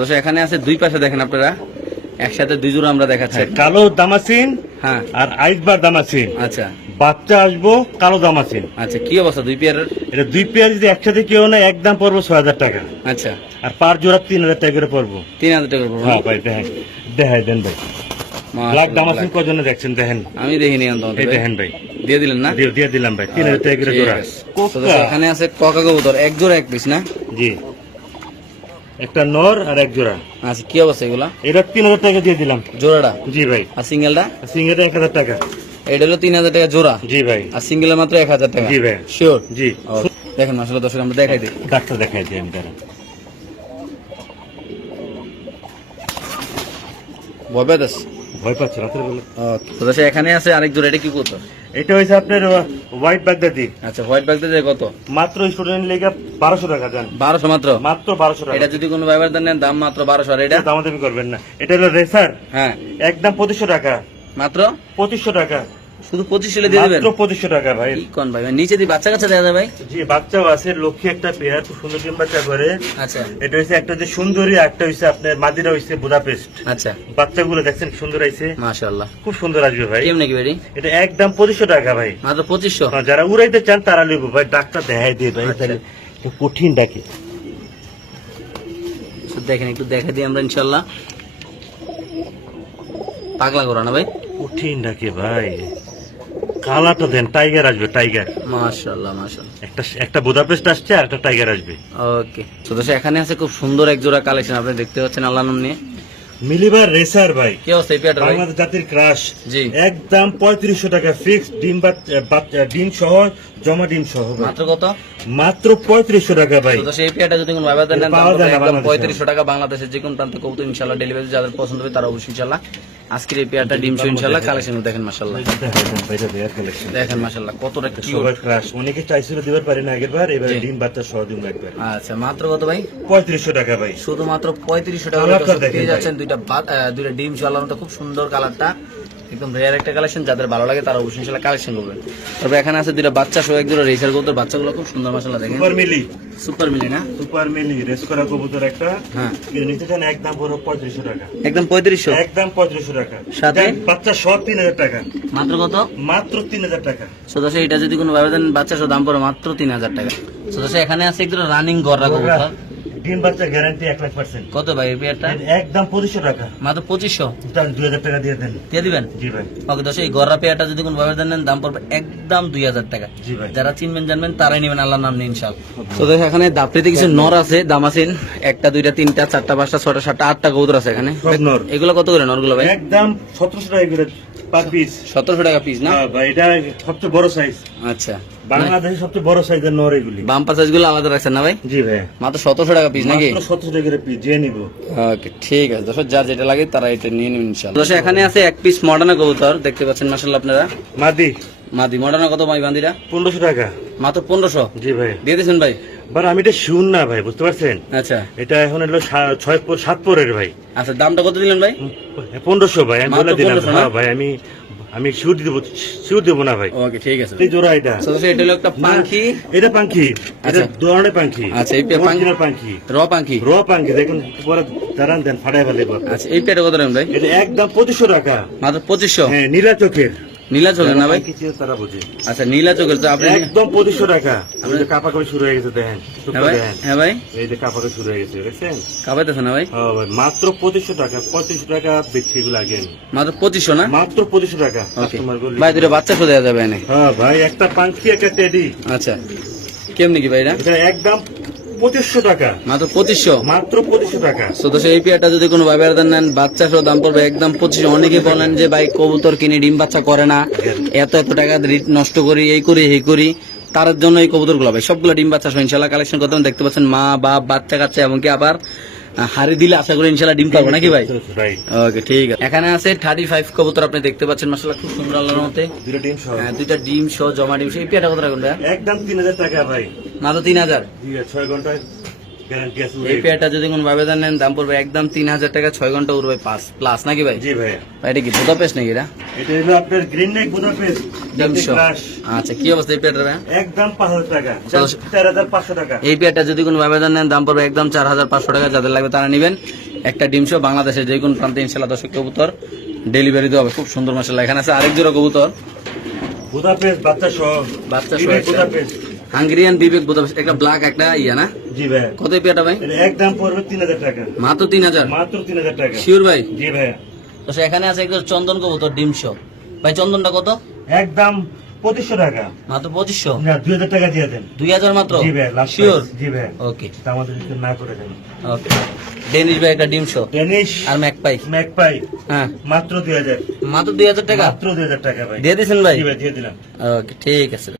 দর্শক এখানে আছে দুই পাশে দেখেন আপনারা একসাথে দুই জোড়া আমরা দেখাচ্ছি। কালো দামাসিন হ্যাঁ আর আইসবার দামাসিন। আচ্ছা বাচ্চা আসবো কালো দামাসিন। আচ্ছা কি অবস্থা দুই পেয়ারের? এটা দুই পেয়ার যদি একসাথে কেউ না একদম পড়বো ৬,০০০ টাকা। আচ্ছা আর পার জোড়া ৩,০০০ টাকা করে পড়বো। ৩,০০০ টাকা পড়বে। হ্যাঁ ভাই দেখেন, দেখাই দেন ভাই। ব্ল্যাক দামাসিন কজনে দেখছেন দেখেন? আমি দেখিনি এই দেখেন ভাই, দিয়ে দিলেন না? দিয়ে দিলাম ভাই ৩,০০০ টাকা করে জোড়া। তো দর্শক এখানে আছে কোকা কবুতর এক জোড়া এক পিস না? জি, একটা নর আর এক জোড়া। আচ্ছা কি অবস্থা এগুলা? এটা ৩,০০০ টাকা দিয়ে দিলাম জোড়াটা? জি ভাই। আর সিঙ্গেলটা? সিঙ্গেলটা ১,০০০ টাকা। এটা হলো ৩,০০০ টাকা জোড়া। জি ভাই। আর সিঙ্গেলের মাত্র ১,০০০ টাকা। জি ভাই। শিওর? জি। দেখেন মাশাআল্লাহ দর্শক আমরা দেখাই দিই। ডাক্তার দেখাই দিই আমি দাঁড়ান। ভয় পাইতেছ? ভয় পাচ্ছে রাতের বেলা। তো দর্শক এখানে আছে আরেক জোড়া, এটা কি কবুতর? এটা হয়েছে আপনার হোয়াইট বাগদাদি। আচ্ছা হোয়াইট বাগদাদি কত? মাত্র স্টুডেন্ট লেগে ১২০০ টাকা জান। ১২০০ মাত্র? মাত্র ১২০০ টাকা। এটা যদি কোনো ব্যবহার দেন দাম মাত্র ১২০০। আর এটা দামাদামি করবেন না। এটা হলো রেসার। হ্যাঁ একদম ২৫০০ টাকা। মাত্র ২৫০০ টাকা। শুধু ২৫০০ দিয়ে দিবেন? মাত্র ২৫০০ টাকা ভাই। কি কোন ভাই? নিচে দিয়ে বাচ্চা কাচ্চা দেওয়া যায় ভাই? জি বাচ্চাও আছে, লক্ষ্মী একটা পেয়ার, খুব সুন্দর ডিম বাচ্চা করে। আচ্ছা এটা হচ্ছে একটা যে সুন্দরী, একটা হচ্ছে আপনার মাদিরা হচ্ছে বুদাপেস্ট। আচ্ছা বাচ্চাগুলো দেখছেন সুন্দর আইছে, মাশাআল্লাহ খুব সুন্দর আসবে ভাই। কেমন নাকি ভাই? এটা একদম ২৫০০ টাকা ভাই। মাত্র ২৫০০? যারা উড়াইতে চান তারা নেব ভাই। ডাক্তার দেখাই দিয়ে ভাই, আচ্ছা। তো কঠিন ডাকে। দেখেন একটু দেখা দিই আমরা ইনশাআল্লাহ। পাগলা করা না ভাই? কঠিন ডাকে ভাই। কালারটা দেন, টাইগার আসবে টাইগার। মাশাআল্লাহ মাশাআল্লাহ। একটা বুদাপেস্ট আসছে আর একটা টাইগার আসবে। ওকে তো দর্শক এখানে আছে খুব সুন্দর এক জোড়া কালেকশন আপনি দেখতে পাচ্ছেন আল্লাহ নাম নিয়ে। মিলিবার রেসার ভাই, কি অবস্থা এই পেয়ারটা ভাই? বাংলাদেশ জাতির ক্রাশ। জি একদম ৩৫০০ টাকা ফিক্সড। ডিম সহ, জমা ডিম সহ। মাত্র কত? মাত্র ৩৫০০ টাকা ভাই। তো সেই পেয়ারটা যদি কোনো ব্যবহার দেন পাওয়া যায় না একদম বাংলাদেশে। ৩৫০০ টাকা। বাংলাদেশের যে কোনো প্রান্তে কবুতর ইনশাআল্লাহ ডেলিভারি যাদের পছন্দ হবে তারা অবশ্যই ইনশাআল্লাহ আজকের এই পেয়ারটা ডিম শো ইনশাআল্লাহ কালেকশন দেখেন মাশাআল্লাহ। দেখেন মাশাআল্লাহ কতটা কিউট। ক্রাশ অনেকে চাইছিল দিবার পারি না আগের বার, এবার ডিম বাচ্চা সহ দিন একবার। আচ্ছা মাত্র কত ভাই? ৩৫০০ টাকা ভাই। শুধুমাত্র ৩৫০০ টাকা কালারটা দেখেন পেয়ে ভাই। যাচ্ছেন দুইটা ডিম শো। আল্লাহর মতো খুব সুন্দর কালারটা, একদম রেয়ার একটা কালেকশন। যাদের ভালো লাগে তারা অবশ্যই ইনশাআল্লাহ কালেকশন করবেন। তবে এখানে আছে দুইটা বাচ্চা সহ এক জোড়া রেসার কবুতর। বাচ্চাগুলো খুব সুন্দর মাশাআল্লাহ দেখেন। সুপার মিলি। সুপার মিলি না? সুপার মিলি রেস করা কবুতর একটা। হ্যাঁ কিন্তু নিতে চান একদম পুরো ৩৫০০ টাকা। একদম ৩৫০০? একদম ৩৫০০ টাকা। সাথে বাচ্চা সহ ৩০০০ টাকা। মাত্র কত? মাত্র ৩০০০ টাকা। সদস্য এটা যদি কোনো ভাবে দেন বাচ্চা সহ দাম পড়ে মাত্র ৩০০০ টাকা। সদস্য এখানে আছে একদম রানিং গররা কবুতর। ডিম বাচ্চা গ্যারান্টি ১,০০,০০০। কত ভাই এই পেয়ারটা? একদম ২৫০০ টাকা। মাত্র ২৫০০ ২,০০০ টাকা দিয়ে দেন। দিয়ে দিবেন? জি ভাই। ওকে দর্শক এই গররা পেয়ারটা যদি কোনো ভাবে দেন দাম পড়বে একদম ২০০০ টাকা। জি ভাই। যারা চিনবেন জানবেন তারাই নেবেন আল্লাহর নাম নিয়ে ইনশাআল্লাহ। তো দেখো এখানে দাপড়িতে কিছু নর আছে, দামাসিন। একটা দুইটা তিনটা চারটা পাঁচটা ছয়টা সাতটা আটটা কবুতর আছে এখানে। সব নর। এগুলো কত করে নরগুলো ভাই? একদম ১৭০০ টাকা করে পার পিস। ১৭০০ টাকা পিস না? হ্যাঁ ভাই, এটা সবচেয়ে বড় সাইজ। আচ্ছা বাংলাদেশের সবচেয়ে বড় সাইজের নর এগুলি। বাম্পার সাইজ গুলো আলাদা রাখছেন না ভাই? জি ভাই। মাত্র ১৭০০ টাকা পিস নাকি? মাত্র ১৭০০ টাকা করে পিস, যে নিব। ওকে ঠিক আছে দর্শক, যার যেটা লাগে তারা এটা নিয়ে নেবেন ইনশাআল্লাহ। দর্শক এখানে আছে এক পিস মডার্না কবুতর দেখতে পাচ্ছেন মাশাআল্লাহ আপনারা। মাদি মাদি মডার্না কত ভাই বান্দিরা? ১৫০০ টাকা। মাত্র ১৫০০ জি ভাই। দিয়ে দিয়েছেন ভাই? বাট আমি এটা শুন না ভাই, বুঝতে পারছেন? আচ্ছা এটা এখন হলো ৬ পরের ভাই। আচ্ছা দামটা কত দিলেন ভাই? ১৫০০ ভাই, আমি বলে মাত্র দিলাম। ১৫০০ না? হ্যাঁ ভাই, আমি শিউর দেবো না ভাই। ওকে ঠিক আছে। এই জোড়া এটা। তো দর্শক এটা হলো একটা পাখি। এটা পাখি, এটা আচ্ছা। ধরনের পাখি। আচ্ছা এই অরিজিনাল পাখি, পাখি র পাখি। দেখুন পরে দাঁড়ান দেন, ফাটাই ফেলে। আচ্ছা এই পেয়ারটা কত নেবেন ভাই? এটা একদম ২৫০০ টাকা। মাত্র ২৫০০? হ্যাঁ, নীলা চোখের। নীলা চোখের না ভাই? কিছু তারা বুঝে। আচ্ছা নীলা চোখের তো আপনি একদম ২৫০০ টাকা। এই যে কাপাকাপি শুরু হয়ে গেছে দেখেন। হ্যাঁ ভাই, হ্যাঁ ভাই এই যে কাপাকাপি শুরু হয়ে গেছে দেখছেন? কাবাইতেছে না ভাই? হ্যাঁ ভাই, মাত্র ২৫০০ টাকা। ৩৫০০ টাকা বেচছি এগুলো আগে। মাত্র ২৫০০ না? মাত্র ২৫০০ টাকা। ওকে কাস্টমার গুলো। ভাই দুটো বাচ্চা শো দেওয়া যাবে এনে? হ্যাঁ ভাই, একটা পাখি একটা টেডি। আচ্ছা কেমনি কি ভাই এটা? এটা একদম ২৫০০ টাকা। মাত্র ২৫০০? মাত্র ২৫০০ টাকা। তো দর্শক এই পেয়ারটা যদি কোনো ভাবে নেন বাচ্চা সহ দাম পড়বে একদম ২৫০০। অনেকে বলেন যে ভাই কবুতর কিনে ডিম বাচ্চা করে না, এত টাকা নষ্ট করি, এই করি এই করি। তার জন্য এই কবুতর গুলো ভাই সবগুলো ডিম বাচ্চা সহ ইনশাল্লাহ কালেকশন করতে দেখতে পাচ্ছেন। মা বাপ বাচ্চা কাচ্চা এবং কি আবার হাড়ি দিলে আশা করি ইনশাল্লাহ ডিম পাবো নাকি ভাই? ওকে ঠিক আছে। এখানে আছে 35 কবুতর আপনি দেখতে পাচ্ছেন মাশাআল্লাহ খুব সুন্দর আল্লাহর মতে। দুটো ডিম সহ। হ্যাঁ দুইটা ডিম সহ জমা ডিম সহ। এই পেয়ারটা কত রাখুন ভাই? একদম ৩০০০ টাকা ভাই। মাত্র ৩০০০? ৬ ঘন্টায় গ্যারান্টি আছে এই পেয়ারটা যদি কোনো ভাবে নেন দাম পড়বে একদম 3000 টাকা, 6 ঘন্টা উড়বে প্লাস নাকি ভাই? জি ভাই, ভাই এটা কি বুদাপেস্ট নাকি এটা? এটা হলো আপনার গ্রিন নেক বুদাপেস্ট ডিমশো। ক্লাস, আচ্ছা কি অবস্থা এই পেয়ারটা ভাই? একদম 5000 টাকা, চলো। 4500 টাকা। এই পেয়ারটা যদি কোনো ভাবে নেন দাম পড়বে একদম 4500 টাকা। যাদের লাগবে তারা নেবেন। একটা ডিমশো, বাংলাদেশের যে কোনো প্রান্তে ইনশাআল্লাহ দর্শক কবুতর ডেলিভারি দেওয়া হবে। খুব সুন্দর মাশাআল্লাহ। এখানে আছে আরেক জোড়া কবুতর, বুদাপেস্ট বাচ্চা সহ, বাচ্চা সহ বিবেক একটা। বুদাপেস্ট। হাঙ্গেরিয়ান বিবেক বুদাপেস্ট, একটা ব্ল্যাক একটা ইয়া না? জি ভাই, কত এই পেয়ারটা ভাই? এটা একদম পড়বে 3000 টাকা, মাত্র 3000? মাত্র 3000 টাকা। শিওর ভাই? জি ভাই, তো এখানে আছে একজন চন্দন কবুতর ডিমশো। ভাই চন্দনটা কত? একদম 2500 টাকা, মাত্র 2500? না 2000 টাকা দিয়ে দেন। 2000 মাত্র? জি ভাই, লাস্ট শিওর? জি ভাই, ওকে তা আমাদের একটু না করে দেন। ওকে। ডেনিশ ভাই একটা ডিমশো ডেনিশ আর ম্যাকপাই। ম্যাকপাই হ্যাঁ মাত্র 2000, মাত্র 2000 টাকা মাত্র 2000 টাকা ভাই। দিয়ে দিয়েছেন ভাই? জি ভাই, দিয়ে দিলাম। ওকে ঠিক আছে।